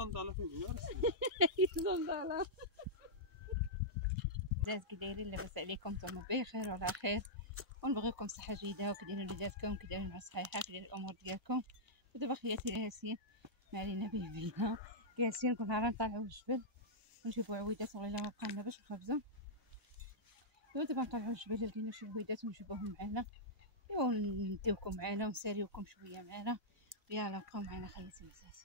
صندالة في الجوارس صندالة. الناس كي دايرين؟ لاباس عليكم؟ نتوما بخير وعلى خير، ونبغيكم صحة جيدة، وكديروا وليداتكم، كديروا مع صحيحة، كديروا الأمور ديالكم. ودابا خياتي جالسين ما علينا به بينا، جالسين كنا راه نطلعوا الجبل ونشوفوا عويدات، والله الا ما بقالنا باش الخبزة. ايوا دابا نطلعوا الجبل، لقينا شي عويدات ونجيبوهم معنا، ايوا نديوكم معنا ونساليوكم شوية معنا. يلا بقاو معنا خياتي مسات.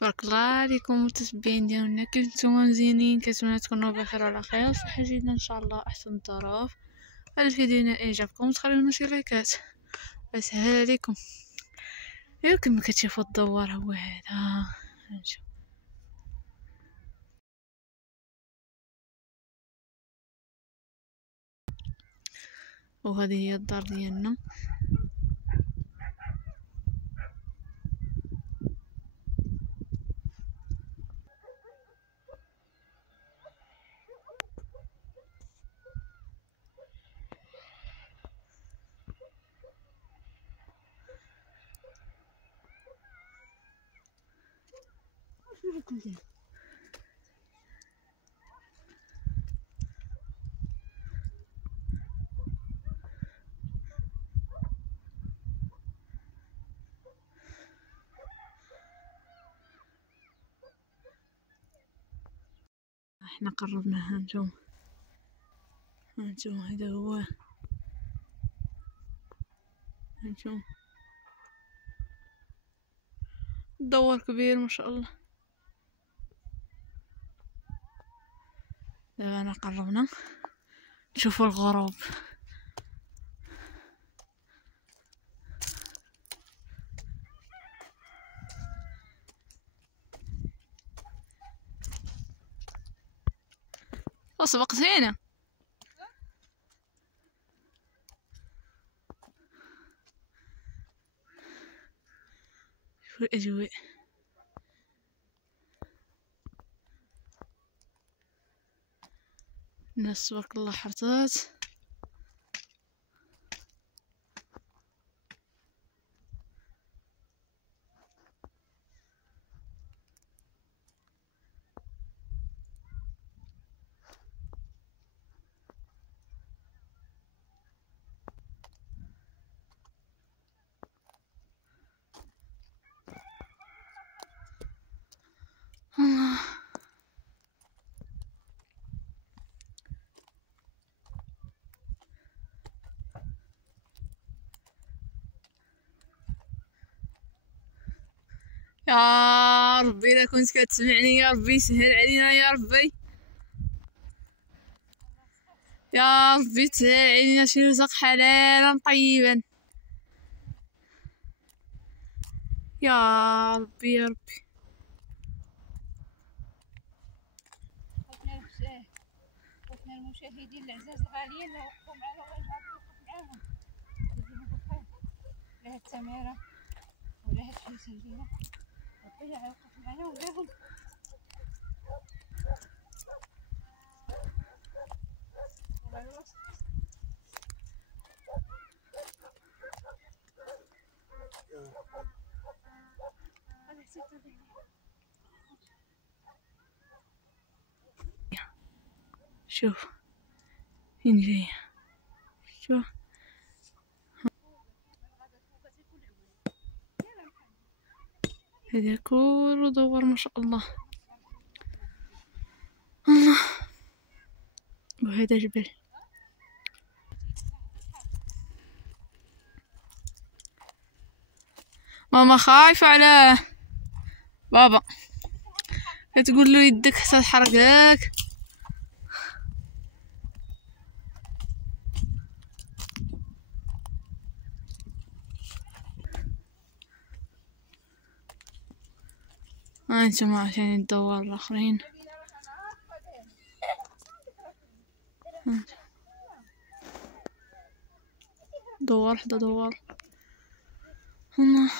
تبارك الله عليكم متتبعين ديالنا، كيف نتوما؟ مزيانين؟ كنتمنى تكونوا بخير وعلى خير، صحه جيده ان شاء الله، احسن الظروف. هذا الفيديو نال اعجابكم تخليونا شي لايكات اسهل عليكم. ايوا كما كتشوفوا الدوار هو هذا. نشوف وهذه هي الدار ديالنا. احنا قربنا، هانتوما هذا هو، هانتوما الدوار كبير ما شاء الله. دابا انا قربنا نشوفوا الغروب. وسبقتينا. شوفوا الاجواء، الناس تبارك الله حرطات. يا ربي الا كنت كتسمعني، يا ربي سهل علينا، يا ربي يا ربي تسهل علينا شي رزق حلالا طيبا. يا ربي يا ربي. خوتنا المشاهدين العزاز الغاليين اللي وقفوا معنا، الله يجعل يوقف معاهم يجزيهم بالخير على هاد التماره وعلى هاد الشي سيدينا، ربي يوقف معنا وياهم. شوف فين جاية، شوف هذا كله دور ما شاء الله. الله، وهذا جبل. ماما خايفة على بابا، تقول له يدك حتى تحرقك. انتم عشان الدوار الاخرين. دوار حدا دوار. الله،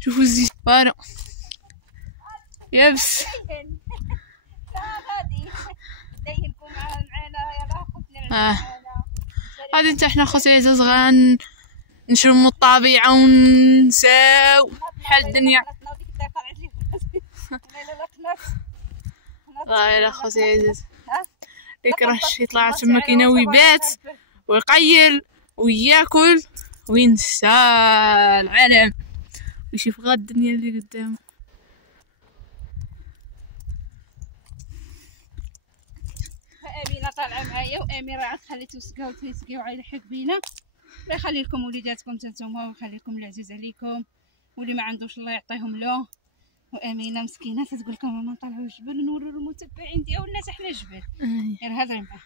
شوفوا الزيت بارو يبس. هادي انت احنا خوتي العزاز نشموا الطبيعة ونساو حال الدنيا. غير خوتي العزاز يكره يطلع تما كينا ويبات ويقيل وياكل وينسى العالم ويشوف غير الدنيا اللي قدامه. امينه طالعه معايا، واميره عاد خليتو تسقاو تيسقيو على حق بينا. الله يخلي لكم وليداتكم نتوما ويخلي لكم العزيز عليكم، واللي ما عندوش الله يعطيهم له. وامينه مسكينه تتقول لكم ماما نطلعوا الجبل نوروا المتبعين ديالنا حنا جبل. غير هضري معاه.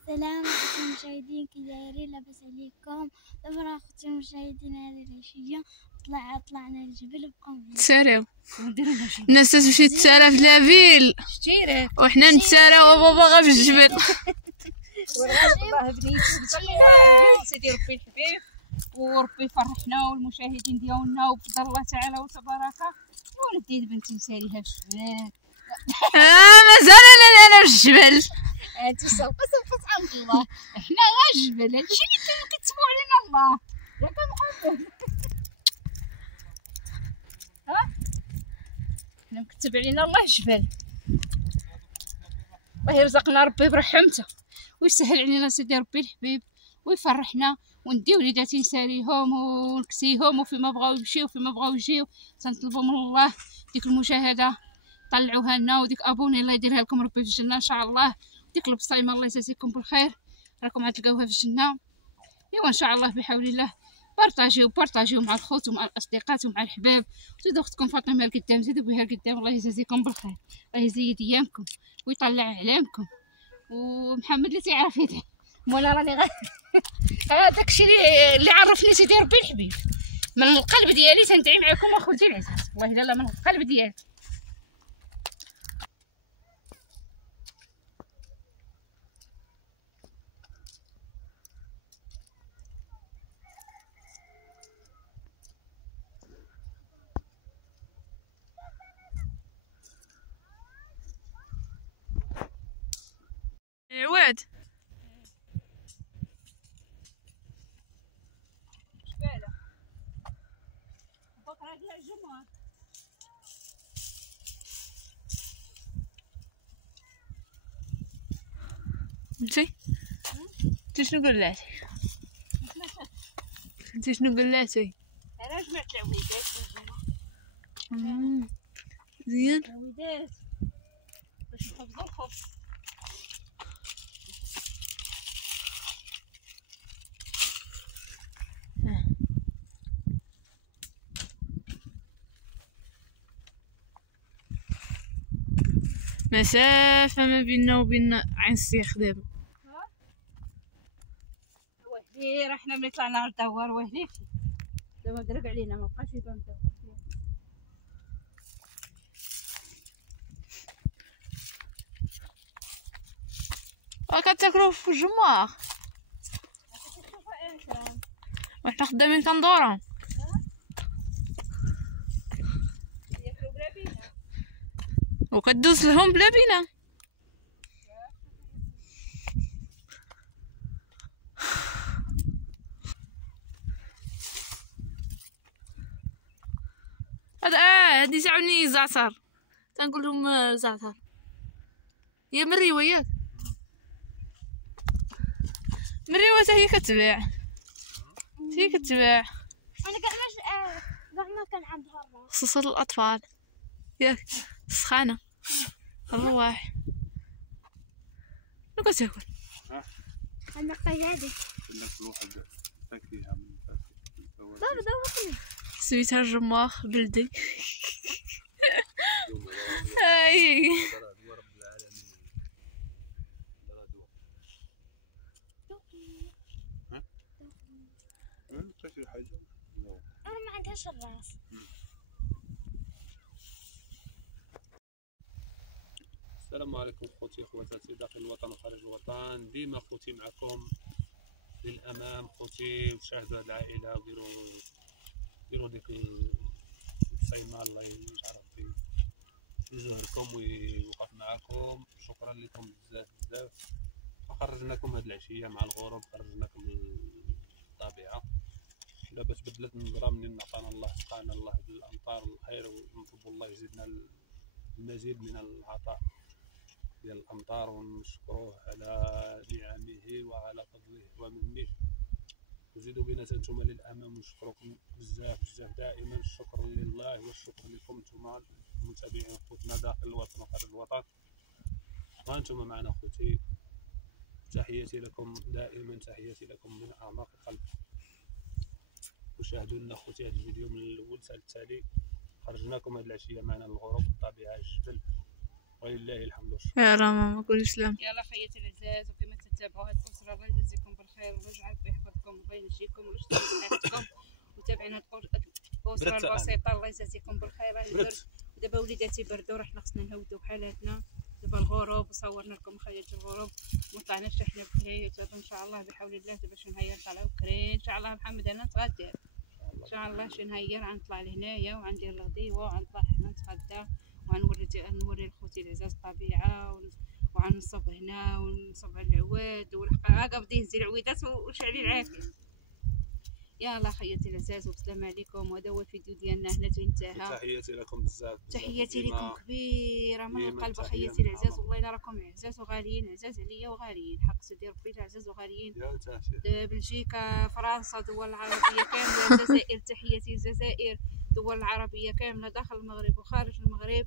السلام عليكم المشاهدين، كي دايرين؟ لاباس عليكم؟ دابا اختي المشاهدين هذه العشيه طلعنا الجبل بقاو نتساراو الناس تمشي تسارى في لافيل شتيري وحنا نتساراو وبابا غا في الجبل. والله بنيتي سيدي ربي الحبيب وربي يفرحنا والمشاهدين ديالنا وبفضل الله تعالى وتبارك. وندي بنتي نساليها في الجبل. مازال انا في الجبل. انت سوف تعاود الله، احنا غا الجبل، هادشي اللي كيكتبوا علينا الله ياك محمد. ها حنا مكتب علينا الله الجبل. الله يرزقنا ربي برحمته ويسهل علينا سيدي ربي الحبيب ويفرحنا، وندي وليداتي نساليهم ونكسيهم وفيما بغاو يمشيو وفيما بغاو يجيو. تنطلبوا من الله ديك المشاهده طلعوها لنا، وديك ابوني الله يديرها لكم ربي في الجنه ان شاء الله. ديك البصايمه الله يجازيكم بالخير، راكم غتلقاوها في الجنه. ايوا ان شاء الله بحول الله. بارطاجيو مع الخوت ومع الاصدقاء ومع الحباب. زيدوا اختكم فاطمه القدام، زيدوا بها القدام، الله يجازيكم بالخير، الله يزيد ايامكم ويطلع اعلامكم. ومحمد اللي تيعرف يدير مولا راني هذاك الشيء اللي عرفني سيدي ربي الحبيب من القلب ديالي. تندعي معكم اخوتي العزاز، والله لا من القلب ديالي. وعد شباله بكره ديال الجمعه. انت شنو قلاتي؟ انت شنو قلاتي؟ انا جمعت العويدات الجمعه. زين العويدات باش نحفظوا الخبز. مسافة ما بيننا وبين عين السيخ دابا. حنا ملي طلعنا على الدوار وهليكي دابا درك علينا ما بقاش يبان الدوار. كتاكلو في الجمار وحنا خدامين كندورهم وكدوز لهم بلا بينا. هادي تعاوني زعتر تنقول لهم زعتر هي مريوه ياك مريوه حتى هي كتباع انا كاع ما كان عندها الراس خصوصا الاطفال ياك سخانه الرواح شنو كتاكل؟ المقطع هادي بابا دوقني سميتها الجماخ بلدي. هاي انا ما عندهاش الراس. السلام عليكم خوتي خواتاتي داخل الوطن وخارج الوطن. ديما خوتي معكم للامام خوتي، وشاهدوا هاد العائله وديروا ديك الصيمه. الله يجعل ربي يزهركم ويوقف معكم. شكرا لكم بزاف. خرجناكم هاد العشيه مع الغروب، خرجناكم للطبيعه. دابا تبدلت النظره منين عطانا الله، سقانا الله بالامطار الخير، ونطلبوا الله يزيدنا المزيد من العطاء ديال الامطار، ونشكروه على نعمه وعلى فضله ومنه. وزيدوا بنا نتوما للامام، ونشكركم بزاف دائما. الشكر لله والشكر لكم نتوما المتابعين خوتنا داخل الوطن وخارج الوطن، وانتم معنا خوتي. تحياتي لكم دائما، تحياتي لكم من اعماق القلب. وشاهدوا لنا خوتي هذا الفيديو من الاول حتى التالي. خرجناكم هذه العشيه معنا للغروب، الطبيعه، الجبل، ولله الحمد والشكر. يا ماما كل سلام. يلا خياتي العزاز، وكما تتابعوا هاد الاسره الله يجزيكم بالخير ويجعل يحفظكم الله ينجيكم ويشتي صحتكم. وتابعين هاد الاسره البسيطه الله يجزيكم بالخير. ودابا وليداتي بردوا، راه حنا خصنا نهودوا بحالاتنا. دابا الغروب وصورنا لكم خيات الغروب، وما طلعناش حنا بكري. دابا ان شاء الله بحول الله دابا شي نهار نطلعوا بكري ان شاء الله. محمد انا نتغدى ان شاء الله. شي نهار غنطلع لهنايا وغندير الغديوه وغنطلع هنا نتغدى، وغنوري لخوتي العزاز الطبيعه، وغنصب هنا ونصب على العواد والحقا بدي نهز العويدات وشعلي العافيه. يلا خياتي العزاز والسلام عليكم. وهذا هو الفيديو ديالنا هنا تنتهى. تحياتي لكم بزاف، تحياتي لكم كبيره من القلب خياتي العزاز. والله الا راكم عزاز وغاليين، عزاز عليا وغاليين حق سيدي ربي. عزاز وغاليين. بلجيكا، فرنسا، دول العربيه كامله، الجزائر، تحياتي الجزائر، الدول العربيه كامله داخل المغرب وخارج المغرب،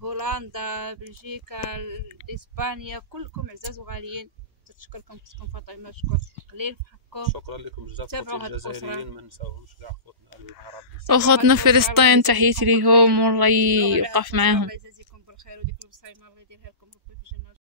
هولندا، بلجيكا، اسبانيا، كلكم عزاز وغاليين. تشكركم اختكم فاطمه، شكر قليل في حقكم. شكرا لكم بزاف خوتي الجزائريين، ما نساوهمش كاع خوتنا العرب وخوتنا فلسطين تحياتي ليهم والله يوقف معاهم. الله يجازيكم بالخير وديك البصيمه الله يديرها لكم.